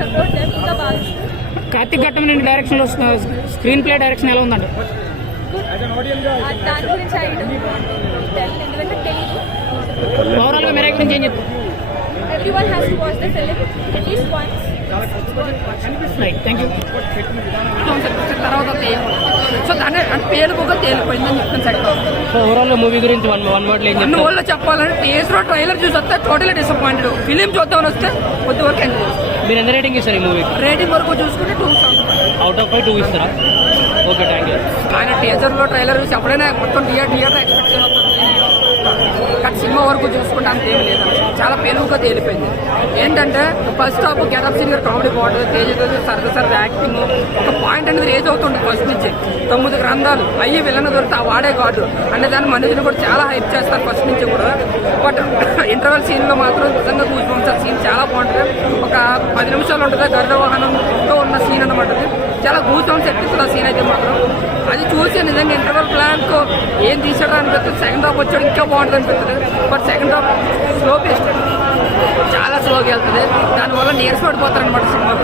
Support them ఇంకా బాగా. Karthik Ghattamaneni direction లో స్క్రీన్ ప్లే డైరెక్షన్ ఎలా ఉందండి? దాని గురించి ఎందుకంటే తెలియదు. ఓవరాల్ గా మెరా గురించి ఏం చెప్తారు? Everyone has to watch the film at least once. Right, thank you. తర్వాత సో దాన్ని పేరుగా తేలిపోయిందని చెప్తాను సెకండ్. సో ఓవరాల్ మూవీ గురించి వన్ వర్డ్ ఏం అన్ని వాళ్ళు చెప్పాలంటే టీఎస్లో ట్రైలర్ చూసి వస్తే టోటలీ డిసప్పాయింటెడ్. ఫిలిం చూద్దామని వస్తే కొద్ది వరకు ఎంజాయ్ చేస్తాం. మీరు ఎంత రేటింగ్ ఇస్తారు ఈ మూవీకి? రేటింగ్ వరకు చూసుకుంటే 2 అవుట్ ఆఫ్ 5 2 ఇస్తారా? Okay, thank you. ఆయన టీజర్లో ట్రైలర్ చూసి ఎప్పుడైనా మొత్తం థియేటర్ ఎక్స్పెక్ట్ చేయవచ్చు. కానీ సినిమా వరకు చూసుకుంటే అంత ఏమి లేదు, చాలా పెనుగా తేలిపోయింది. ఏంటంటే first half getup singer comedy బాగుంటుంది, తేజ సరదా యాక్టింగ్ ఒక పాయింట్ అనేది రేజ్ అవుతుంది. ఫస్ట్ నుంచి 9 గ్రంథాలు అయ్యి విలన్ దొరికితే ఆ వాడే కాదు అనే దాన్ని మనుషులు కూడా చాలా హైప్ చేస్తారు ఫస్ట్ నుంచి కూడా. బట్ ఇంటర్వెల్ సీన్లో మాత్రం నిజంగా కూర్చోండి సీన్ చాలా బాగుంటుంది. ఒక 10 నిమిషాలు ఉంటుంది గరుడ వాహనంలో ఉన్న సీన్ అన్నమాట. చాలా కూర్చోండి ఎక్కిస్తుంది ఆ సీన్ అయితే మాత్రం. అది చూసి నిజంగా ఇంటర్వెల్ ప్లాన్తో ఏం తీసాడో అనిపిస్తుంది. సెకండ్ హాఫ్ వచ్చాడు ఇంకా బాగుంటుంది అనిపిస్తుంది. But second half slow paced చాలా స్లోగా వెళ్తుంది. దానివల్ల నీరసపడిపోతారు అనమాట సినిమా.